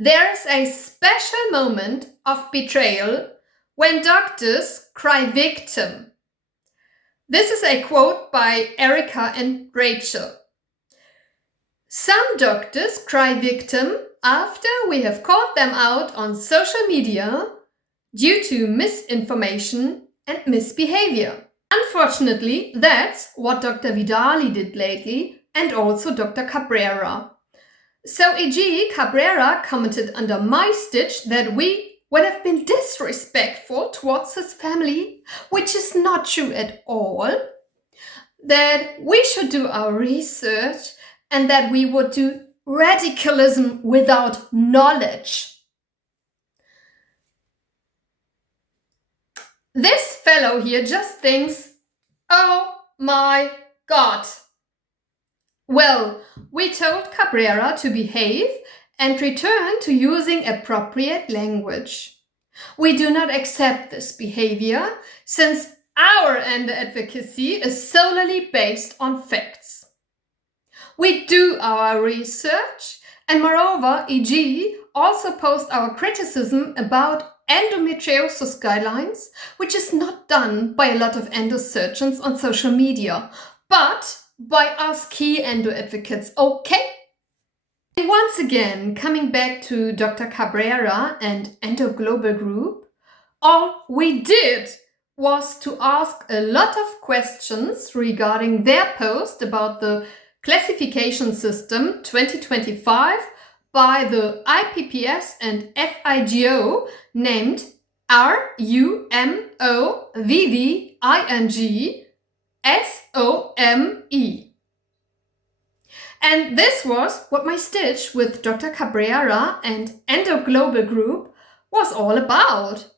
There is a special moment of betrayal when doctors cry victim. This is a quote by Erica and Rachel. Some doctors cry victim after we have called them out on social media due to misinformation and misbehavior. Unfortunately, that's what Dr. Vidali did lately and also Dr. Cabrera. So e.g. Cabrera commented under my stitch that we would have been disrespectful towards his family, which is not true at all, that we should do our research and that we would do radicalism without knowledge. This fellow here just thinks, oh my God. Well, we told Cabrera to behave and return to using appropriate language. We do not accept this behavior since our endo advocacy is solely based on facts. We do our research and moreover, e.g., also post our criticism about endometriosis guidelines, which is not done by a lot of endosurgeons on social media, but by us key endo advocates, okay? And once again, coming back to Dr. Cabrera and Endo Global Group, all we did was to ask a lot of questions regarding their post about the classification system 2025 by the IPPS and FIGO named RUMOVVINGSOME. And this was what my stitch with Dr. Cabrera and Endo Global Group was all about.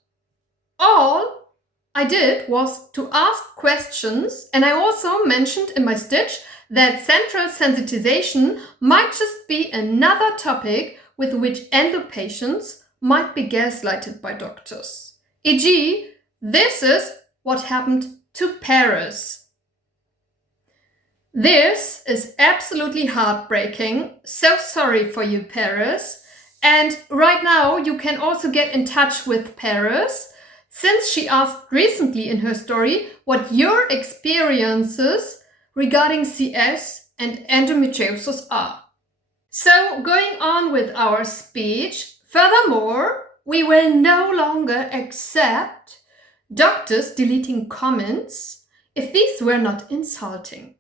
All I did was to ask questions, and I also mentioned in my stitch that central sensitization might just be another topic with which endo patients might be gaslighted by doctors. E.g., this is what happened to Paris. This is absolutely heartbreaking. So sorry for you, Paris. And right now you can also get in touch with Paris, since she asked recently in her story what your experiences regarding CS and endometriosis are. So going on with our speech, furthermore, we will no longer accept doctors deleting comments if these were not insulting.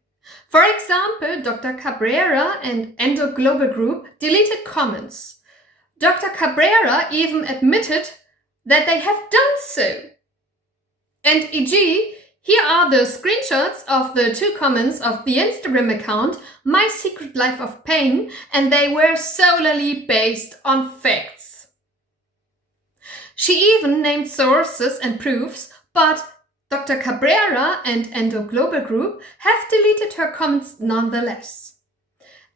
For example, Dr. Cabrera and Endo Global Group deleted comments. Dr. Cabrera even admitted that they have done so. And e.g., here are the screenshots of the 2 comments of the Instagram account, My Secret Life of Pain, and they were solely based on facts. She even named sources and proofs, but Dr. Cabrera and Endo Global Group have deleted her comments nonetheless.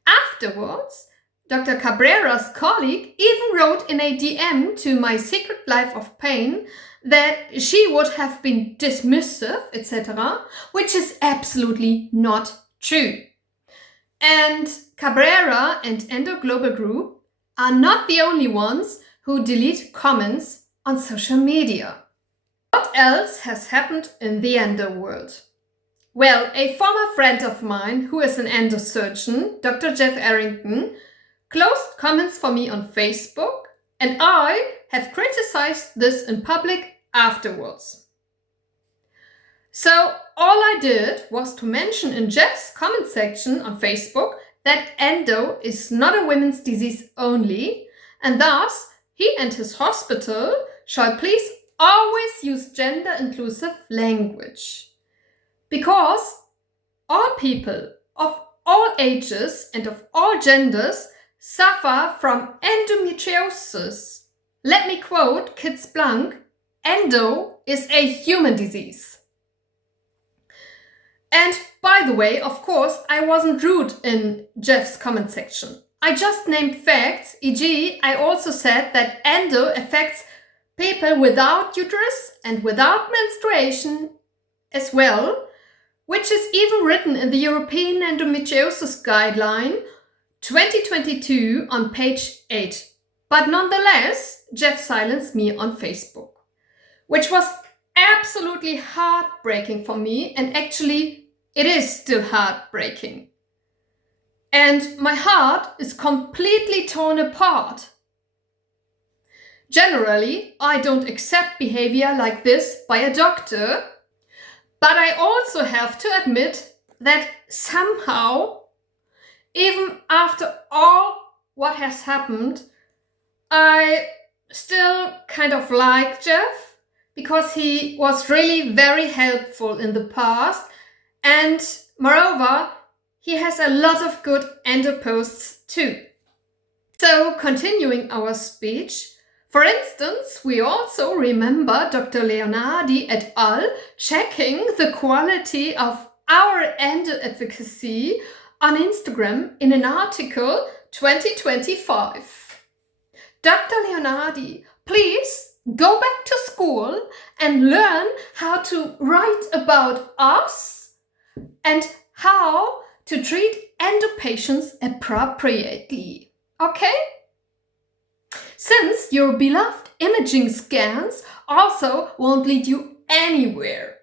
Afterwards, Dr. Cabrera's colleague even wrote in a DM to My Secret Life of Pain that she would have been dismissive, etc., which is absolutely not true. And Cabrera and Endo Global Group are not the only ones who delete comments on social media. What else has happened in the endo world? Well, a former friend of mine who is an endosurgeon, Dr. Jeff Arrington, closed comments for me on Facebook, and I have criticized this in public afterwards. So all I did was to mention in Jeff's comment section on Facebook that endo is not a women's disease only, and thus he and his hospital shall please always use gender-inclusive language. Because all people of all ages and of all genders suffer from endometriosis. Let me quote Kids Blanc, endo is a human disease. And by the way, of course, I wasn't rude in Jeff's comment section. I just named facts, e.g. I also said that endo affects people without uterus and without menstruation as well, which is even written in the European Endometriosis Guideline 2022 on page 8. But nonetheless, Jeff silenced me on Facebook, which was absolutely heartbreaking for me, and actually it is still heartbreaking. And my heart is completely torn apart. Generally, I don't accept behavior like this by a doctor, but I also have to admit that somehow, even after all what has happened, I still kind of like Jeff because he was really very helpful in the past, and moreover, he has a lot of good endo posts too. So, continuing our speech, for instance, we also remember Dr. Leonardi et al. Checking the quality of our endo advocacy on Instagram in an article 2025. Dr. Leonardi, please go back to school and learn how to write about us and how to treat endo patients appropriately. Okay? Since your beloved imaging scans also won't lead you anywhere.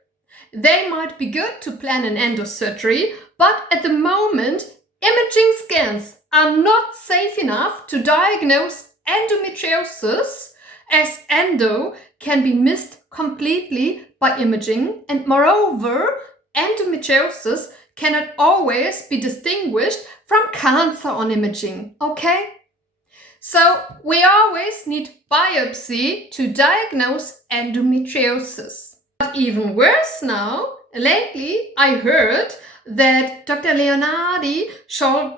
They might be good to plan an endo surgery, but at the moment, imaging scans are not safe enough to diagnose endometriosis, as endo can be missed completely by imaging, and moreover, endometriosis cannot always be distinguished from cancer on imaging, okay? So we always need biopsy to diagnose endometriosis. But even worse now, lately I heard that Dr. Leonardi shall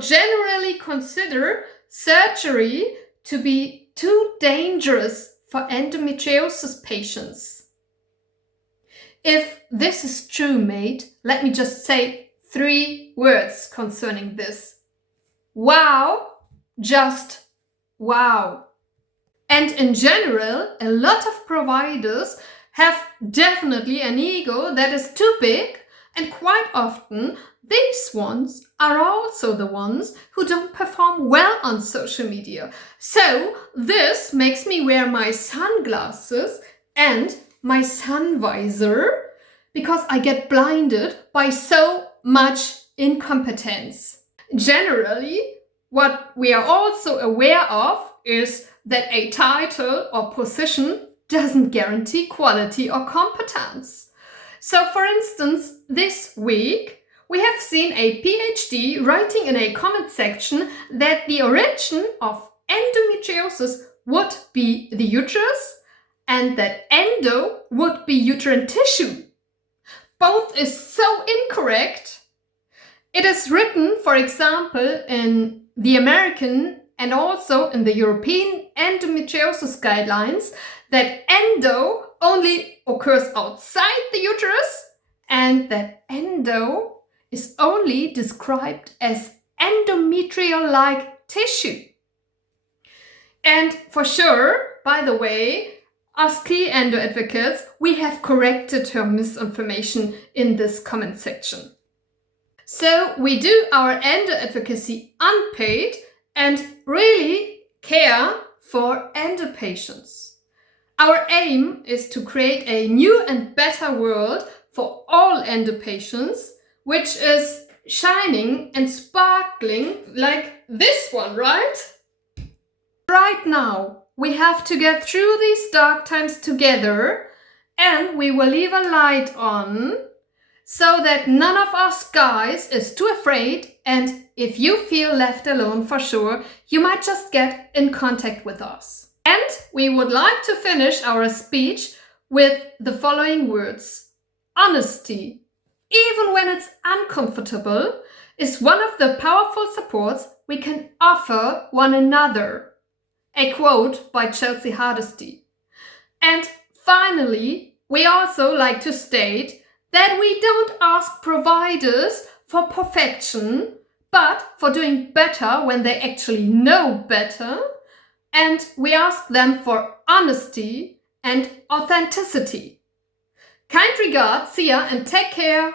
generally consider surgery to be too dangerous for endometriosis patients. If this is true, mate, let me just say 3 words concerning this. Wow, just wow. And in general, a lot of providers have definitely an ego that is too big, and quite often these ones are also the ones who don't perform well on social media. So this makes me wear my sunglasses and my sun visor because I get blinded by so much incompetence. Generally, what we are also aware of is that a title or position doesn't guarantee quality or competence. So, for instance, this week we have seen a PhD writing in a comment section that the origin of endometriosis would be the uterus and that endo would be uterine tissue. Both is so incorrect. It is written, for example, in the American and also in the European endometriosis guidelines that endo only occurs outside the uterus and that endo is only described as endometrial-like tissue. And for sure, by the way, as key endo advocates, we have corrected her misinformation in this comment section. So we do our endo advocacy unpaid and really care for endo patients. Our aim is to create a new and better world for all endo patients, which is shining and sparkling like this one, right? Right now, we have to get through these dark times together, and we will leave a light on so that none of us guys is too afraid, and if you feel left alone for sure, you might just get in contact with us. And we would like to finish our speech with the following words. Honesty, even when it's uncomfortable, is one of the powerful supports we can offer one another. A quote by Chelsea Hardesty. And finally, we also like to state that we don't ask providers for perfection, but for doing better when they actually know better. And we ask them for honesty and authenticity. Kind regards, see ya and take care.